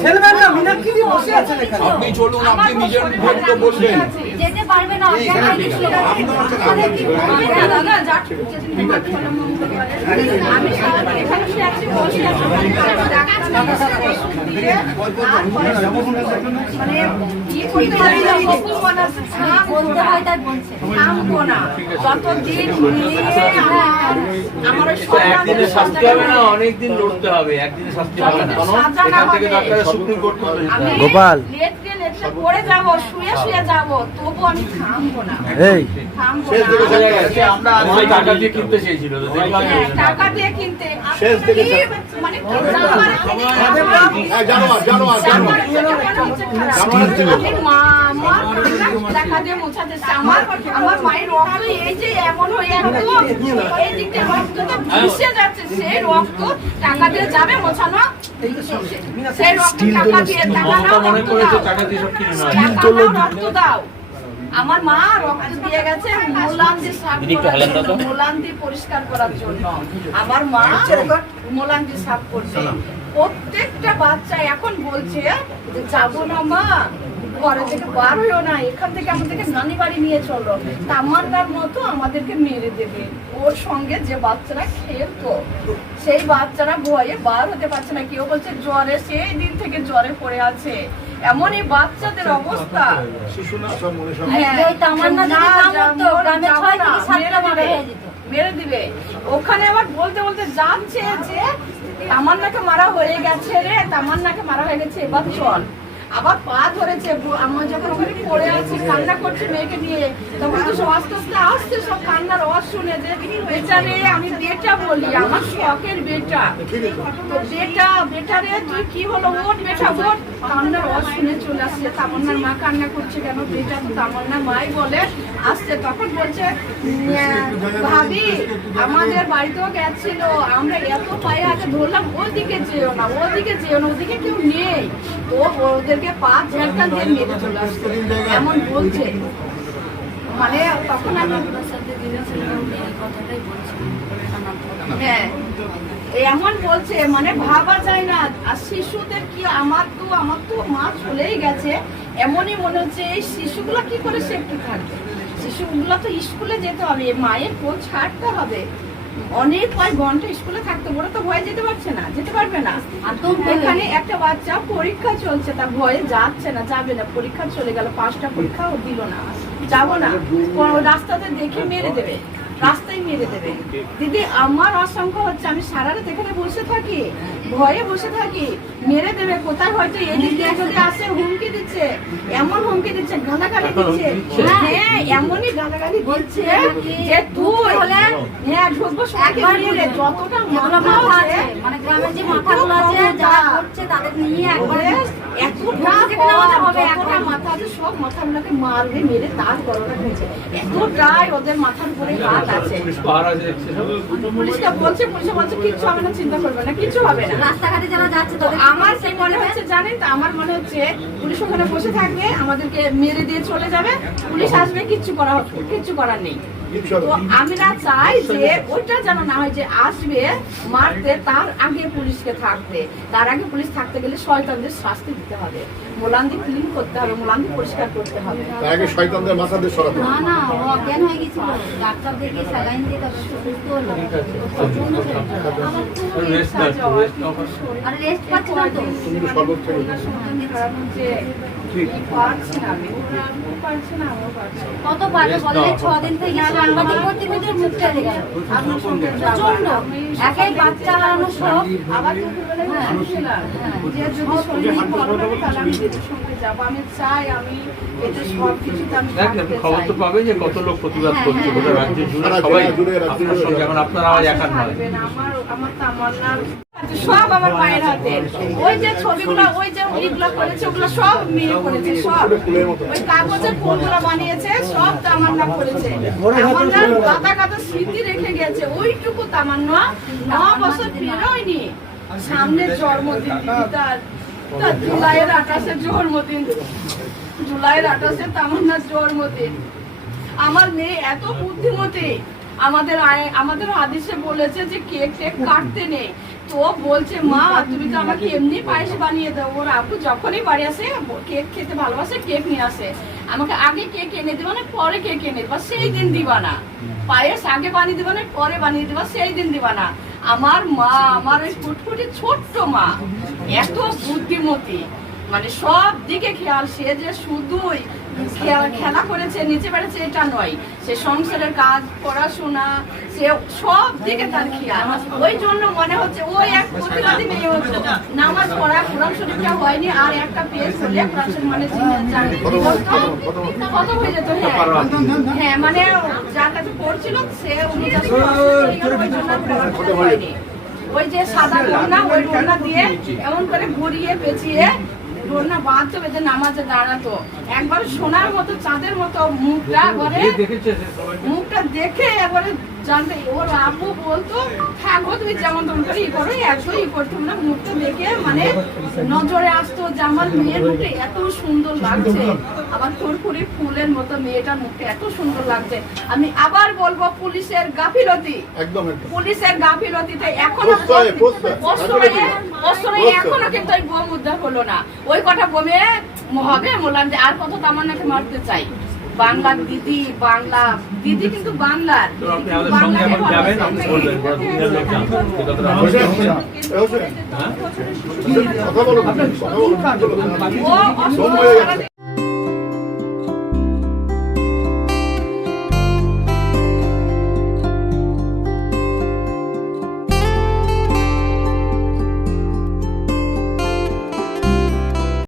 ছেলেমেয়েরা না মিনাক্ষী বসে আছেন আপনি চলুন আপনি নিজের ভক্ত বলবেন যেতে পারবে না অজ্ঞান পারি যাব শুয়ে শুয়ে যাব তবু আমি থামবো না। এই। থামবো না। আমরা ওই টাকা দিয়ে কিনতে চেয়েছিল তো দেখলাম হ্যাঁ, টাকা দিয়ে কিনতে। শেষ দিকে মানে জানোয়ার। হ্যাঁ জানোয়ার জানোয়ার জানোয়ার। জানোয়ার মা আমার মায়ের রক্ত এই যে এমন হয়ে এই দিকটা রক্তটা ভেসে যাচ্ছে। সেই রক্ত টাকা দিয়ে যাবে মোছানো? সেই রক্ত টাকা দিয়ে টাকা নাও, রক্ত দাও। আমার মা রক্ত দিয়ে গেছে মোলান দিয়ে সাফ করার জন্য, মোলান পরিষ্কার করার জন্য। আমার মা মোলান দিয়ে সাফ করছে প্রত্যেকটা বাচ্চা এখন বলছে যে যাব না মা ঘরে থেকে বার হইও না এখান থেকে আমাদেরকে নানি বাড়ি নিয়ে চলো। তামান্নার মতো আমাদেরকে মেরে দেবে। ওর সঙ্গে যে বাচ্চারা খেলতো সেই বাচ্চারা ভয়ে বার হতে পারছে না। কেউ বলছে জ্বরে সেই দিন থেকে জ্বরে পড়ে আছে। এমন এই বাচ্চাদের অবস্থা। মনে সব হ্যাঁ, এই তামান্না যদি না, কামড়তো, যাব, গ্রামে যাব ছয় না, থেকে সাতটা মেরে মারা দিবে, হয়ে যেত। মেরে দিবে। ওখানে আবার বলতে বলতে যাচ্ছে যে তামান্নাকে মারা হয়ে গেছে রে তামান্নাকে মারা হয়ে গেছে এবার চল। আবার পা ধরেছে আমার যখন ওখানে পড়ে আছি কান্না করছে মেয়েকে নিয়ে তখন তো সব আস্তে আস্তে আসছে সব কান্নার আওয়াজ শুনে যে বেটা রে আমি বেটা বলি আমার শখের বেটা। তো বেটা বেটা রে তুই কি হলো? ওট বেটা ওট কান্নার আওয়াজ শুনে চলে আসছে তামান্নার মা কান্না করছে কেন? বেটা তো তামান্নার মাই বলে আসছে তখন বলছে ভাবি আমাদের বাড়িতেও গেছিল আমরা এত পায়ে হাতে ধরলাম ওদিকে যেও না ওদিকে যেও না ওদিকে কেউ নেই। তো ওদেরকে পা ঝাড়কা দিয়ে মেরে চলে আসছে। এমন বলছে। মানে তখন আমি হ্যাঁ এমন বলছে। মানে ভাবা যায় না। আর শিশুদের কি আমার তো আমার তো মা চলেই গেছে। এমনই মনে হচ্ছে, এই শিশুগুলো কি করে সেফটি থাকবে? শিশুগুলো তো স্কুলে যেতে হবে। মায়ের কোল ছাড়তে হবে। অনেক কয় ঘণ্টা স্কুলে থাকতে ওরা তো ভয়ে যেতে পারছে না যেতে পারবে না। এখানে একটা বাচ্চা পরীক্ষা চলছে তা ভয়ে যাচ্ছে না যাবে না পরীক্ষা চলে গেল পাঁচটা পরীক্ষা ও দিল না যাব না। রাস্তাতে দেখে মেরে দেবে। রাস্তায় মেরে দেবে। দিদি আমার আশঙ্কা হচ্ছে আমি সারা রাত এখানে বসে থাকি ভয়ে বসে থাকি মেরে দেবে কোথায় হয়তো এদিক দিয়ে যদি আসে হুমকি দিচ্ছে এমন হুমকি দিচ্ছে গালাগালি দিচ্ছে। হ্যাঁ এমনই গালাগালি দিচ্ছে যে তুই হলে হ্যাঁ ঢুকবো সবাইকে মেরে যতটা মাথা আছে মানে গ্রামের যে মাথাগুলো আছে যারা করছে তাদের নিয়ে একবারে এতটা থেকে হবে এখন। আছে সব মারবে মেরে এতটাই ওদের মাথার উপরে হাত আছে। পুলিশটা বলছে পুলিশে বলছে কিচ্ছু হবে না চিন্তা করবে না হবে না। রাস্তাঘাটে যারা যাচ্ছে তো আমার কি মনে হচ্ছে জানেন তো আমার মনে হচ্ছে পুলিশ ওখানে বসে থাকবে আমাদেরকে মেরে দিয়ে চলে যাবে পুলিশ আসবে কিচ্ছু করা কিচ্ছু করার নেই। তো আমরা চাই যে ওইটা যেন না হয় যে আসবে মারতে তার আগে পুলিশকে থাকতে। তার আগে পুলিশ থাকতে গেলে শয়তানদের শাস্তি দিতে হবে। মোলান্দি ক্লিন করতে হবে মোলান্দি পরিষ্কার করতে হবে। আগে শয়তানদের মাথা দিয়ে সরাতে না না ও অজ্ঞান হয়ে গেছিল। ডাক্তার দেখিয়ে স্যালাইন দিয়ে তারপর সুস্থ হলো। নাও। কিন্তু শরীর আর রেস্ট পাচ্ছি না তো। কত বলে ছ দিন থেকে সাংবাদিক মুখটা প্রচণ্ড একাই বাচ্চা হারানো সব আবার যে যদি শরীর ভালো লাগে তাহলে আমি দিদির সঙ্গে যাব। আমি চাই আমি এটা সব কিছুতে আমি থাকতে খবর তো পাবেন যে কত লোক প্রতিবাদ হ্যাঁ, করছে। হ্যাঁ, গোটা হ্যাঁ। রাজ্য জুড়ে সবাই জেলা জুড়ে, রাজ্য আপনার সঙ্গে এখন আপনার আওয়াজ একার নয়। থাকবে না, আমার আমার তামান্নার সব আমার মায়ের হাতে। ওই যে ছবিগুলো ওই যে ওইগুলো করেছে ওগুলো সব মেয়ে করেছে সব। ওই কাগজের বানিয়েছে সব তামান্না করেছে। স্মৃতি রেখে গেছে। ওইটুকু তামান্না ন বছর পেরোয়নি। সামনে জন্মদিন তার জুলাইয়ের আঠাশে জন্মদিন আমার মেয়ে এত বুদ্ধিমতী। আমাদের হাদিসে বলেছে যে কেক টেক কাটতে নেই তো বলছে, মা, তুমি তো আমাকে এমনি পায়েস বানিয়ে দাও। ওর আপু যখনই বাড়ি আসে, কেক খেতে ভালোবাসে, কেক নিয়ে আসে। আমাকে আগে কেক এনে দিবা না, পরে কেক এনে দিবা। সেই দিন দিবা না। পায়েস আগে বানিয়ে দিবা না, পরে বানিয়ে দিবা। সেই দিন দিবা না। আমার মা, আমার ওই ফুটফুটি ছোট্ট মা। এত বুদ্ধিমতী। মানে সব দিকে খেয়াল, সে যে শুধুই খেলা করেছে নিচে বেড়েছে এটা নয়। সে সংসারের কাজ পড়াশোনা সে সব দিকে তার খেয়াল। ওই জন্য মনে হচ্ছে ওই এক প্রতিবাদী মেয়ে হতো নামাজ পড়া কোরআন শরীফটা হয়নি আর একটা পেজ হলে কোরআন শরীফ মানে কত হয়ে যেত হ্যাঁ। হ্যাঁ মানে যার কাছে পড়ছিল সে উনি ওই যে সাদা রোনা ওই রোনা দিয়ে এমন করে ঘুরিয়ে পেঁচিয়ে রোনা বাঁধতো বেঁধে নামাজে দাঁড়াতো। একবার সোনার মতো চাঁদের মতো মুখটা একবারে দেখেছে সে সবাই। মুখটা দেখে একবারে জানতে ওর আব্বু বলতো হ্যাঁ তুমি যেমন তেমন করে ই করো এত ই করতাম না মুখটা দেখে মানে নজরে আসতো যে আমার মেয়ের মুখটা এত সুন্দর লাগছে। ফুরফুরি ফুলের মতো মেয়েটার মুখটা এত সুন্দর লাগছে। আমি আবার বলব পুলিশের গাফিলতি। একদম একদম। পুলিশের গাফিলতিতে এখনও। এখনও কিন্তু ওই বোম উদ্ধার হলো না। ওই কথা বলে হবে বললাম যে আর কত তামান্নাকে মারতে চাই বাংলার দিদি বাংলা দিদি কিন্তু বাংলার হ্যাঁ? বলো